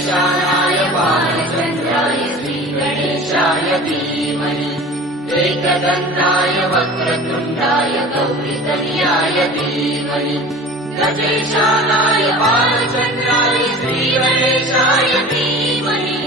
गणेशाय बालचन्द्राय श्रीगणेशाय धीमहि एकदन्ताय वक्रतुण्डाय गौरीतनयाय धीमहि गजेशानाय बालचन्द्राय श्रीगणेशाय धीमहि